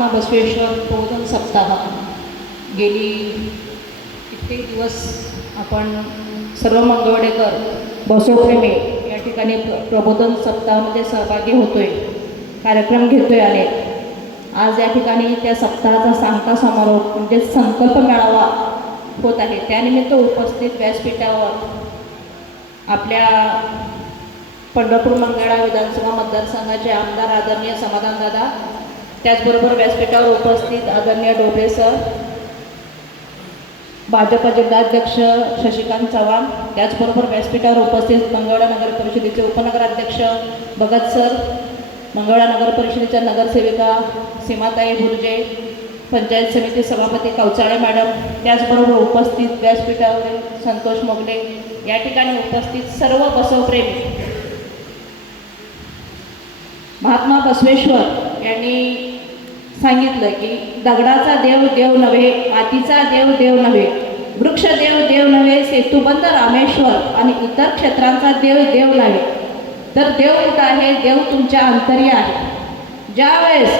महात्मा बसवेश्वर प्रबोधन सप्ताह गेली कित्येक दिवस आपण सर्व मंगळवेढेकर बसवप्रेमी या ठिकाणी प्रबोधन सप्ताहामध्ये सहभागी होतोय, कार्यक्रम घेतोय आणि आज या ठिकाणी त्या सप्ताहाचा सांगता समारोप म्हणजे संकल्प मेळावा होत आहे। त्यानिमित्त उपस्थित व्यासपीठावर आपल्या पंढरपूर मंगळवेढा विधानसभा मतदारसंघाचे आमदार आदरणीय समाधानदादा, त्याचबरोबर व्यासपीठावर उपस्थित आदरणीय डोबळे सर, भाजप जिल्हाध्यक्ष शशिकांत चव्हाण, त्याचबरोबर व्यासपीठावर उपस्थित मंगळवेढा नगर परिषदेचे उपनगराध्यक्ष भगत सर, मंगळवेढा नगर परिषदेच्या नगरसेविका सीमाताई भुर्जे, पंचायत समिती सभापती कवचाळे मॅडम, त्याचबरोबर उपस्थित व्यासपीठावरील संतोष मोगले, या ठिकाणी उपस्थित सर्व बसवप्रेमी। महात्मा बसवेश्वर यांनी सांगितलं की दगडाचा देव देव नव्हे, मातीचा देव देव नव्हे, वृक्ष देव देव नव्हे, सेतुबंध रामेश्वर आणि इतर क्षेत्रांचा देव देव नव्हे, तर देव कुठं आहे? देव तुमच्या अंतरी आहे। ज्यावेळेस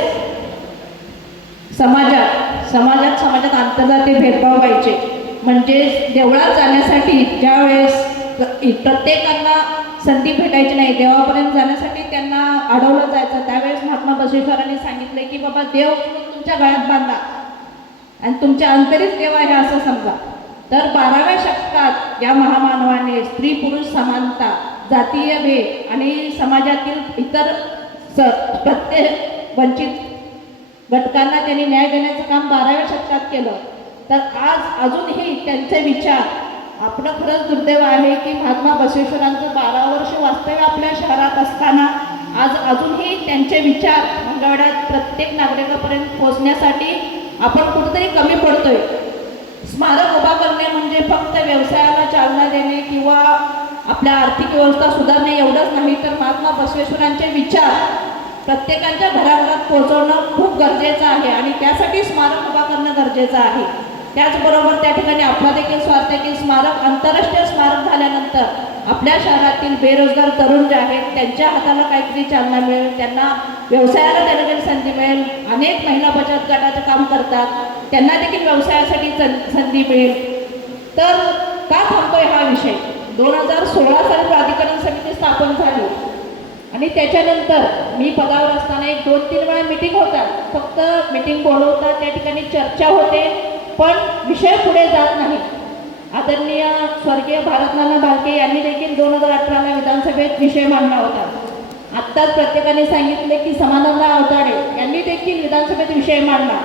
समाजात आंतरजातीय भेदभाव व्हायचे, म्हणजे देवळात जाण्यासाठी ज्यावेळेस प्रत्येकांना संधी भेटायची नाही, देवापर्यंत जाण्यासाठी त्यांना अडवलं जायचं, त्यावेळेस महात्मा बसवेश्वरांनी सांगितले की बाबा देव तुमच्या गळ्यात बांधा आणि तुमच्या अंतरीच देव आहे असं समजा। तर 12व्या शतकात या महामानवाने स्त्री पुरुष समानता, जातीय भेद आणि समाजातील इतर प्रत्येक वंचित घटकांना त्यांनी न्याय देण्याचं काम 12व्या शतकात केलं। तर आज अजूनही त्यांचे विचार, आपलं खरंच दुर्दैव आहे की महात्मा बसवेश्वरांचं 12 वर्ष वास्तव्य आपल्या शहरात असताना आज अजूनही त्यांचे विचार मंगळवेढ्यात प्रत्येक नागरिकापर्यंत पोहोचण्यासाठी आपण कुठेतरी कमी पडतोय। स्मारक उभा करणे म्हणजे फक्त व्यवसायाला चालना देणे किंवा आपल्या आर्थिक व्यवस्था सुधारणे एवढंच नाही, तर महात्मा बसवेश्वरांचे विचार प्रत्येकाच्या घराघरात पोहोचवणं खूप गरजेचं आहे आणि त्यासाठी स्मारक उभा करणं गरजेचं आहे। त्याचबरोबर त्या ठिकाणी आपला देखील स्वार्थ आहे की स्मारक, आंतरराष्ट्रीय स्मारक झाल्यानंतर आपल्या शहरातील बेरोजगार तरुण जे आहेत त्यांच्या हाताला काहीतरी चालना मिळेल, त्यांना व्यवसायाला देखील संधी मिळेल। अनेक महिला बचत गटाचे काम करतात, त्यांना देखील व्यवसायासाठी संधी मिळेल। तर का थांबतोय हा विषय? 2016 साली प्राधिकरण समिती स्थापन झाली आणि त्याच्यानंतर मी पदावर असताना 1-2-3 वेळा मीटिंग होतात, फक्त मीटिंग बोलवतात, त्या ठिकाणी चर्चा होते, पण विषय पुढे जात नाही। आदरणीय स्वर्गीय भारतनाना भालके यांनी देखील 2018ला विधानसभेत विषय मांडला होता। आत्ताच प्रत्येकाने सांगितले की समाधानराव आवताडे यांनी देखील विधानसभेत विषय मांडला।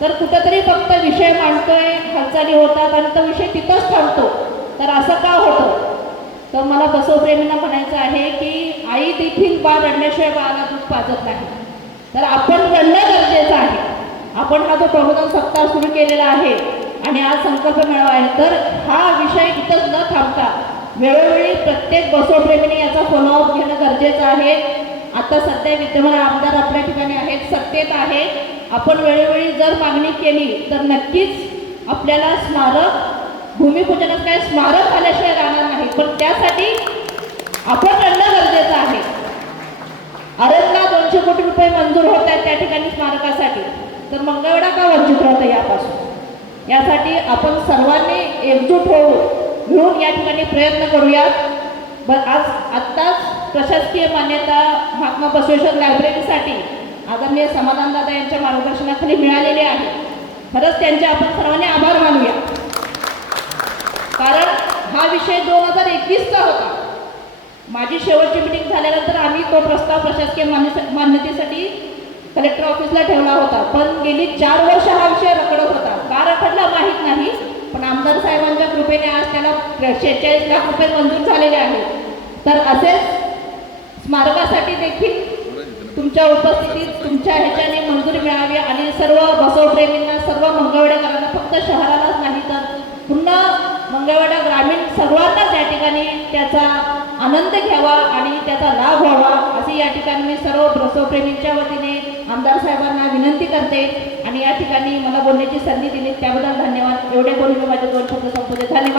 तर कुठंतरी फक्त विषय मांडतोय, हालचाली होतात आणि तो विषय तिथंच थांबतो। तर असं का होतं? तर मला बसवप्रेमींना म्हणायचं आहे की आई देखील बाळ रडण्याशिवाय बाळाला दूध पाजत नाही। तर आपण रडणं गरजेचं आहे। आपण हा जो प्रबोधन सप्ताह सुरू केलेला आहे आणि आज संकल्प मेळावा आहे, तर हा विषय इथंच न थांबता वेळोवेळी प्रत्येक बसवप्रेमीने याचा फॉलोअप घेणं गरजेचं आहे। आता सध्या विद्यमान आमदार आपल्या ठिकाणी आहेत, सत्तेत आहेत, आपण वेळोवेळी जर मागणी केली तर नक्कीच आपल्याला स्मारक, भूमिपूजनात काय स्मारक झाल्याशिवाय राहणार नाही, पण त्यासाठी आपण लढणं गरजेचं आहे। अरबला 200 कोटी रुपये मंजूर होत आहेत त्या ठिकाणी स्मारकासाठी, तर मंगळवेढा का वंचित राहतं यापासून? यासाठी आपण सर्वांनी एकजूट होऊन मिळून या ठिकाणी प्रयत्न करूयात। आत्ताच प्रशासकीय मान्यता महात्मा बसवेश्वर लायब्ररीसाठी आदरणीय समाधानदादा यांच्या मार्गदर्शनाखाली मिळालेली आहे। खरंच त्यांचे आपण सर्वांनी आभार मानूया, कारण हा विषय 2021चा होता। माझी शेवटची मीटिंग झाल्यानंतर आम्ही तो प्रस्ताव प्रशासकीय मान्यतेसाठी कलेक्टर ऑफिसला ठेवला होता, पण गेली 4 वर्ष हा विषय रखडत होता। का रखडला माहीत नाही, पण आमदार साहेबांच्या कृपेने आज त्याला 46 लाख रुपये मंजूर झालेले आहेत। तर असेच स्मारकासाठी देखील तुमच्या उपस्थितीत तुमच्या ह्याच्याने मंजुरी मिळावी आणि सर्व बसवप्रेमींना, सर्व मंगळवेढेकरांना, फक्त शहरालाच नाही तर पुन्हा मंगळवेढा ग्रामीण सर्वांनाच या ठिकाणी त्याचा आनंद घ्यावा आणि त्याचा लाभ व्हावा असे या ठिकाणी मी सर्व बसवप्रेमींच्या वतीने आमदार साहेबांना विनंती करते आणि या ठिकाणी मला बोलण्याची संधी दिली त्याबद्दल धन्यवाद। एवढे बोलून माझे 2 शब्द संपवते। धन्यवाद।